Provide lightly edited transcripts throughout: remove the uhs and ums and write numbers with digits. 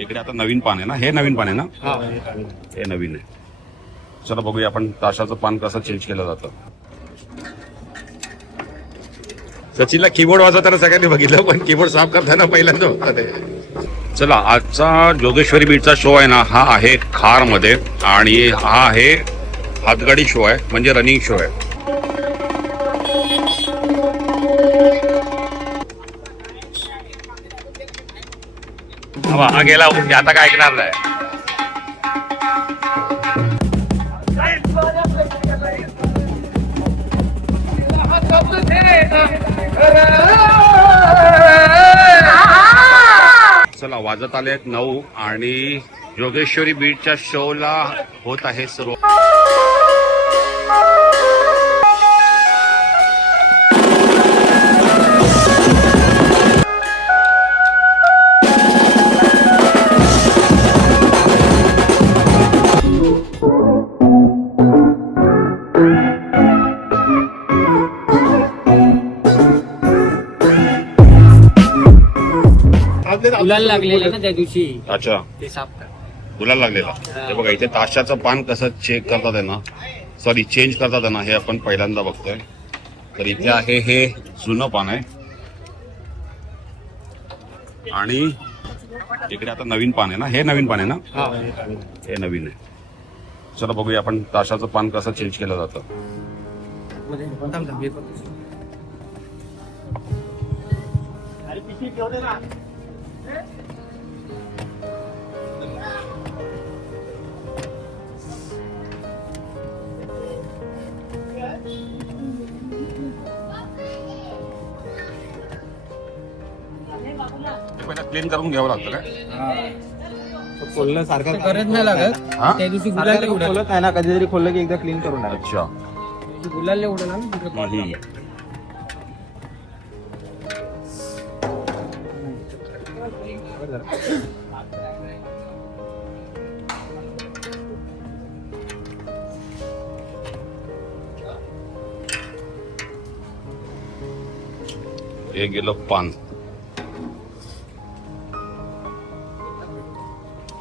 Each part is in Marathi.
इकडे आता नवीन पान आहे ना, हे नवीन पान आहे ना, हे नवीन आहे. चला बघूया आपण ताशाचं पान कसं चेंज केलं जातं. सचिनला कीबोर्ड वाजवताना सगळ्यांनी बघितलं, पण कीबोर्ड साफ करताना पहिल्यांदा होता ते. चला, आजचा जोगेश्वरी बीटचा शो आहे ना, हा आहे खारमध्ये आणि हा आहे हातगाडी शो आहे, म्हणजे रनिंग शो आहे. हा गेला, आता काय ऐकणार नाही. चला, वाजत आले 9 आणि जोगेश्वरी बीटच्या शोला होत आहे सुरू. गुलाल लागलेला ना त्या दिवशी, अच्छा, ते साफ कर. गुलाल लागलेला. हे बघा, इथे ताशाचं पान कसं चेक करतात आहे ना, सॉरी चेंज करतात आहे ना, हे आपण पहिल्यांदा बघतोय. तर इथे आहे हे जुनं पान आहे आणि इकडे आता नवीन पान आहे ना, हे नवीन पान आहे ना, हे नवीन आहे. चला बघूया आपण ताशाचं पान कसं चेंज केलं जातं. पहिला क्लीन करून घ्यावं लागतं काय? खोलणं सारखं गरज नाही लागत. हा? त्या दिवशी गुलाल उडत, खोलत नाही ना, कधीतरी खोललं की एकदा क्लीन करून टाक. अच्छा. गुलाल उडला ना. हम्म. हे गेलं पान.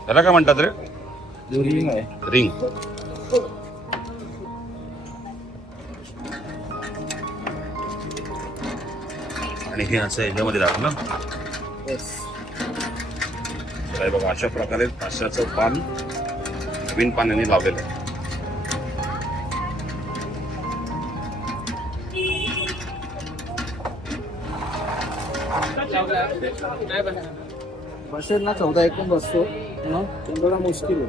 त्याला काय म्हणतात रे? रिंग आहे. रिंग. आणि हे असं याच्यामध्ये राहतं ना. तर हे बघा, अशा प्रकारे ताशाचं पान नवीन पाण्याने लावलेलं आहे. बसेल ना 14 एकूण बसतो मग थोडा मुश्किल आहे.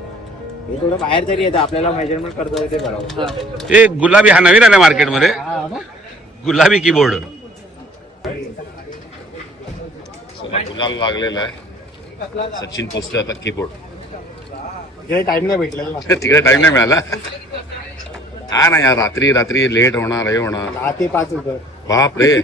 हे थोडं बाहेर तरी येतं, आपल्याला मेजरमेंट करता येते बरोबर. हे गुलाबी हा नवीन आला मार्केटमध्ये, गुलाबी कीबोर्ड. गुलाल लागलेला आहे. सचिन पोचतोय आता कीबोर्ड. टाइम नाही भेटला तिकडे टाइम नाही मिळाला. हा ना यार, रात्री लेट होणार, हे होणार. 10 ते 5 होतं. बाप रे.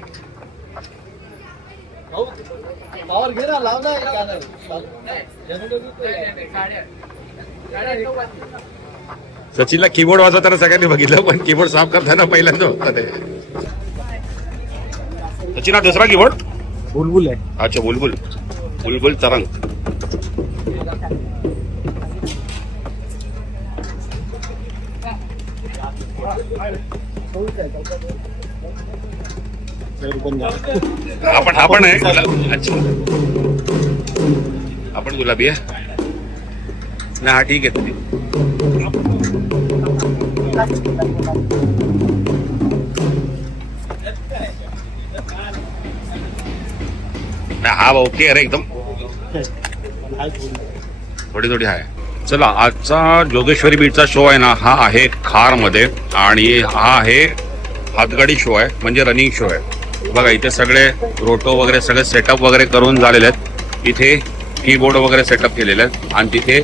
सचिनला कीबोर्ड वाजवताना सगळ्यांनी बघितलं, पण कीबोर्ड साफ करताना पहिल्यांदा होता ते. सचिन, हा दुसरा कीबोर्ड? बुलबुल आहे. अच्छा, बुलबुल. बुलबुल तरंग. आपण आहे. अच्छा, आपण गुलाबी आहे ना. हा ठीक आहे. तुम्ही हा ओके अरे, एकदम थोडी आहे. चला, आजचा जोगेश्वरी बीटचा शो आहे ना, हा आहे खारमध्ये आणि हा आहे हातगाडी शो आहे, म्हणजे रनिंग शो आहे. बघा, इथे सगळे रोटो वगैरे सगळे सेटअप वगैरे करून झालेले आहेत. इथे कीबोर्ड वगैरे सेटअप केलेले आहेत आणि तिथे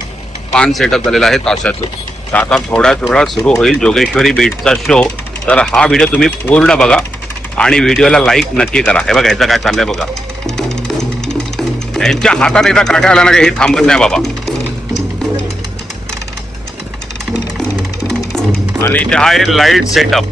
पान सेटअप झालेलं आहे ताशाचं. आता थोड्याच वेळात सुरू होईल जोगेश्वरी बीटचा शो. तर हा व्हिडिओ तुम्ही पूर्ण बघा आणि व्हिडिओला लाईक नक्की करा. हे बघा, ह्याचं काय चाललंय बघा. यांच्या हातात एकदा काटा आला ना, हे थांबत नाही बाबा. आणि इथे हा आहे लाईट सेटअप.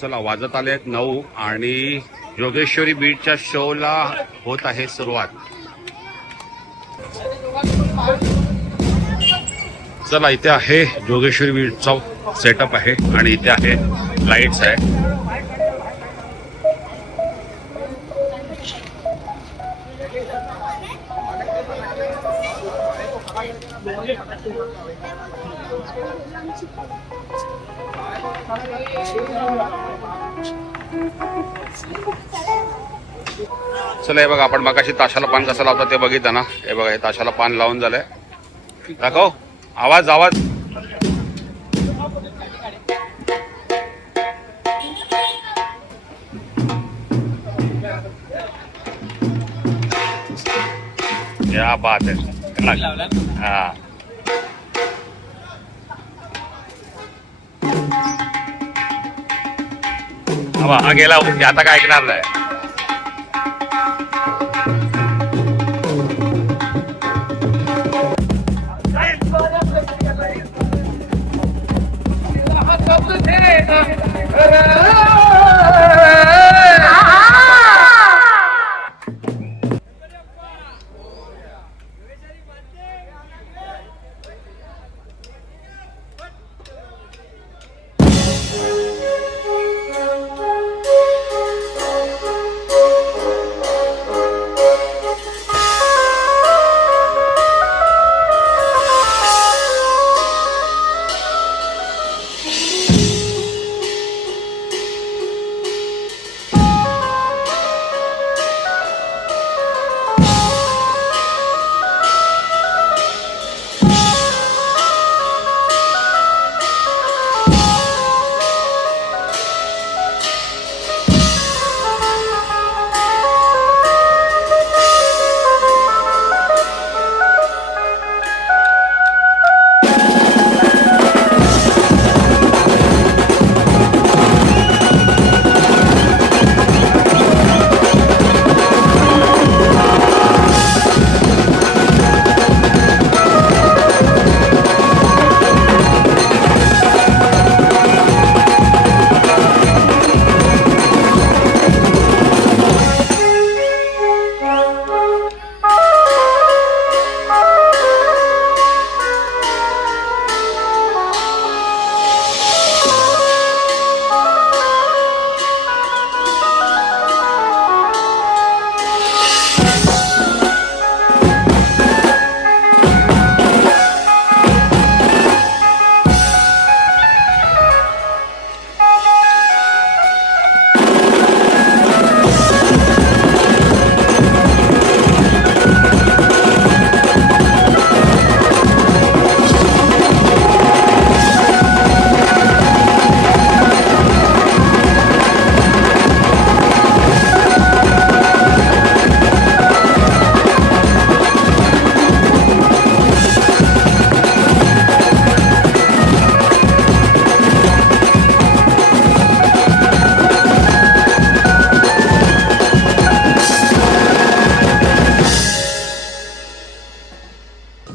चला वाजत आले आहेत 9 आणि जोगेश्वरी बीचच्या शोला होत आहे सुरुवात. चला इथे आहे जोगेश्वरी बीचचा सेटअप आहे आणि इथे आहे लाईट्स आहे. चला हे बघा आपण मगाशी ताशाला पान कसं लावतात ते बघितलं ना. हे बघा हे ताशाला पान लावून झालंय. दाखव आवाज आवाज. क्या बात आहे. हा हा गेला आता काय ऐकणार नाही.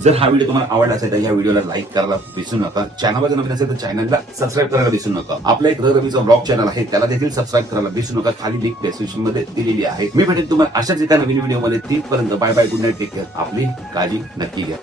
जर हा व्हिडिओ तुम्हाला आवडला असेल तर या व्हिडिओला लाईक करायला विसरू नका. चॅनलवर जर नवीन असेल तर चॅनलला सबस्क्राईब करायला विसरू नका. आपला एक रवीचा ब्लॉग चॅनल आहे, त्याला देखील सबस्क्राईब करायला विसरू नका. खाली लिंक डिस्क्रिप्शन मध्ये दिलेली आहे. मी भेटेन तुम्हाला अशाच एका नवीन व्हिडिओ मध्ये. तीपर्यंत bye bye, good night, take care. आपली काळजी नक्की घ्या.